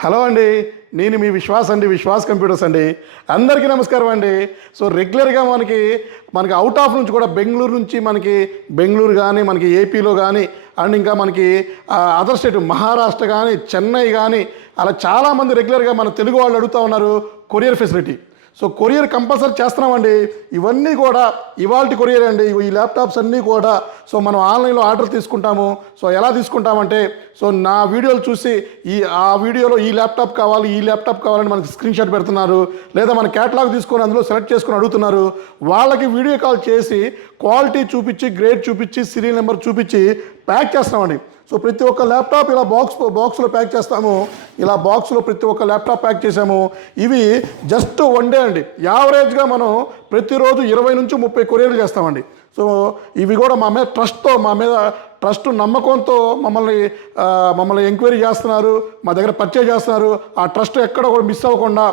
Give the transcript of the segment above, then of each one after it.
Hello అండి, నేను మీ Vishwas computers అండి. అందరికీ నమస్కారం అండి. సో రెగ్యులర్గా మనకి అవుట్ ఆఫ్ నుంచి కూడా బెంగళూరు నుంచి బెంగళూరు కానీ మనకి ఏపీలో కానీ అండ్ ఇంకా మనకి అదర్ స్టేట్ మహారాష్ట్ర కానీ చెన్నై కానీ అలా చాలామంది రెగ్యులర్గా మన తెలుగు వాళ్ళు అడుగుతూ ఉన్నారు courier facility. So courier compulsory చేస్తున్నామండి. ఇవన్నీ కూడా ఇవాల్టి కొరియర్ అండి. ఈ ల్యాప్టాప్స్ అన్నీ కూడా సో మనం ఆన్లైన్లో ఆర్డర్ తీసుకుంటాము. సో ఎలా తీసుకుంటామంటే సో నా వీడియోలు చూసి ఆ వీడియోలో ఈ ల్యాప్టాప్ కావాలని మనకి స్క్రీన్ షాట్ పెడుతున్నారు, లేదా మన క్యాటలాగ్ తీసుకొని అందులో సెలెక్ట్ చేసుకొని అడుగుతున్నారు. వాళ్ళకి వీడియో కాల్ చేసి క్వాలిటీ చూపించి, గ్రేడ్ చూపించి, సీరియల్ నెంబర్ చూపించి ప్యాక్ చేస్తామండి. సో ప్రతి ఒక్క ల్యాప్టాప్ ఇలా బాక్స్లో ప్యాక్ చేస్తాము. ఇలా బాక్స్లో ప్రతి ఒక్క ల్యాప్టాప్ ప్యాక్ చేసాము. ఇవి జస్ట్ వన్ డే అండి. యావరేజ్గా మనం ప్రతిరోజు 20 నుంచి 30 కొరియర్లు చేస్తామండి. సో ఇవి కూడా మా మీద ట్రస్ట్ నమ్మకంతో మమ్మల్ని ఎంక్వైరీ చేస్తున్నారు, మా దగ్గర పర్చేజ్ చేస్తున్నారు. ఆ ట్రస్ట్ ఎక్కడ కూడా మిస్ అవ్వకుండా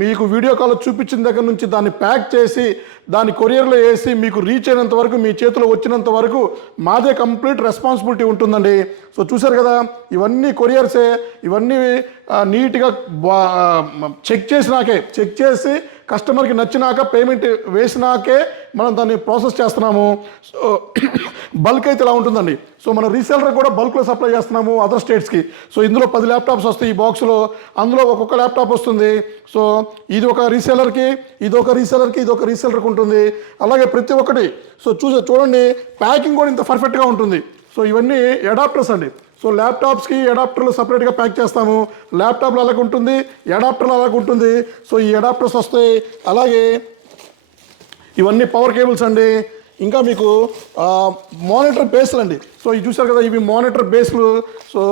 మీకు వీడియో కాల్ చూపించిన దగ్గర నుంచి దాన్ని ప్యాక్ చేసి దాన్ని కొరియర్లో వేసి మీకు రీచ్ అయినంత వరకు, మీ చేతిలో వచ్చినంత వరకు మాదే కంప్లీట్ రెస్పాన్సిబిలిటీ ఉంటుందండి. సో చూశారు కదా, ఇవన్నీ కొరియర్సే. ఇవన్నీ నీట్గా చెక్ చేసి కస్టమర్కి నచ్చినాక పేమెంట్ వేసినాకే మనం దాన్ని ప్రాసెస్ చేస్తున్నాము. సో బల్క్ అయితే ఇలా ఉంటుందండి. సో మనం రీసెలర్ కూడా బల్క్లో సప్లై చేస్తున్నాము అదర్ స్టేట్స్కి. సో ఇందులో 10 ల్యాప్టాప్స్ వస్తాయి ఈ బాక్స్లో. అందులో ఒక్కొక్క ల్యాప్టాప్ వస్తుంది. సో ఇది ఒక రీసెలర్కి, ఇదొక రీసెలర్కి ఉంటుంది. అలాగే ప్రతి ఒక్కటి సో చూడండి, ప్యాకింగ్ కూడా ఇంత పర్ఫెక్ట్గా ఉంటుంది. సో ఇవన్నీ అడాప్టర్స్ అండి. సో ల్యాప్టాప్స్కి అడాప్టర్లు సపరేట్గా ప్యాక్ చేస్తాము. ల్యాప్టాప్లు అలాగ ఉంటుంది, అడాప్టర్లు అలాగ ఉంటుంది. సో ఈ అడాప్టర్స్ వస్తాయి. అలాగే ఇవన్నీ పవర్ కేబుల్స్ అండి. ఇంకా మీకు మానిటర్ బేస్లు అండి. సో ఇవి చూసారు కదా, ఇవి మానిటర్ బేస్లు. సో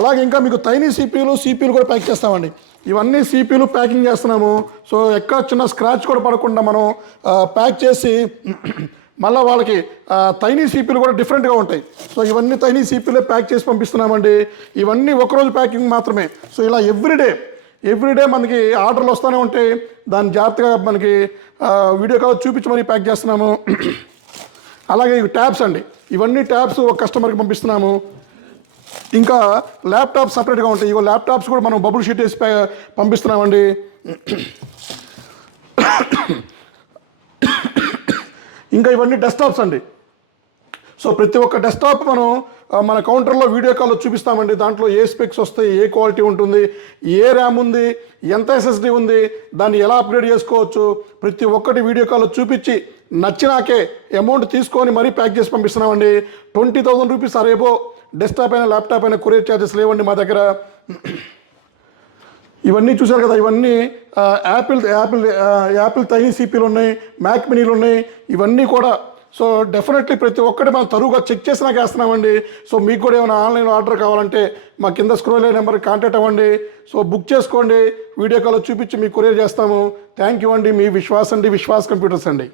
అలాగే ఇంకా మీకు తైనీ సిపియూలు కూడా ప్యాక్ చేస్తామండి. ఇవన్నీ సిపియూలు ప్యాకింగ్ చేస్తున్నాము. సో ఎక్కడ చిన్న స్క్రాచ్ కూడా పడకుండా మనం ప్యాక్ చేసి మళ్ళీ వాళ్ళకి తైనీ సిపిలు కూడా డిఫరెంట్గా ఉంటాయి. సో ఇవన్నీ తైనీ సిపిలే ప్యాక్ చేసి పంపిస్తున్నామండి. ఇవన్నీ ఒకరోజు ప్యాకింగ్ మాత్రమే. సో ఇలా ఎవ్రీడే మనకి ఆర్డర్లు వస్తూనే ఉంటాయి. దాన్ని జాగ్రత్తగా మనకి వీడియో కాల్ చూపించి మరీ ప్యాక్ చేస్తున్నాము. అలాగే ఇవి ట్యాబ్స్ అండి. ఇవన్నీ ట్యాబ్స్ ఒక కస్టమర్కి పంపిస్తున్నాము. ఇంకా ల్యాప్టాప్ సపరేట్గా ఉంటాయి. ఇవో ల్యాప్టాప్స్ కూడా మనం బబుల్ షీట్ వేసి పంపిస్తున్నామండి. ఇంకా ఇవన్నీ డెస్క్టాప్స్ అండి. సో ప్రతి ఒక్క డెస్క్టాప్ మన కౌంటర్లో వీడియో కాల్లో చూపిస్తామండి. దాంట్లో ఏ స్పెక్స్ వస్తాయి, ఏ క్వాలిటీ ఉంటుంది, ఏ ర్యామ్ ఉంది, ఎంత ఎస్ఎస్డి ఉంది, దాన్ని ఎలా అప్గ్రేడ్ చేసుకోవచ్చు, ప్రతి ఒక్కటి వీడియో కాల్లో చూపించి నచ్చినాకే అమౌంట్ తీసుకొని మరీ ప్యాక్ చేసి పంపిస్తున్నామండి. 20,000 రూపీస్ అరేబో డెస్క్టాప్ అయినా ల్యాప్టాప్ అయినా కొరియర్ ఛార్జెస్ లేవండి మా దగ్గర. ఇవన్నీ చూశారు కదా, ఇవన్నీ యాపిల్ తైనీ సిపిలు ఉన్నాయి, మ్యాక్ మినీలు ఉన్నాయి. ఇవన్నీ కూడా సో డెఫినెట్లీ ప్రతి ఒక్కటి మనం తరువుగా చెక్ చేసినాక వేస్తున్నామండి. సో మీకు కూడా ఏమైనా ఆన్లైన్ ఆర్డర్ కావాలంటే మా కింద స్క్రోల్ అయ్యే నెంబర్కి కాంటాక్ట్ అవ్వండి. సో బుక్ చేసుకోండి, వీడియో కాల్ చూపించి మీకు కొరియర్ చేస్తాము. థ్యాంక్ యూ అండి. మీ విశ్వాస్ కంప్యూటర్స్ అండి.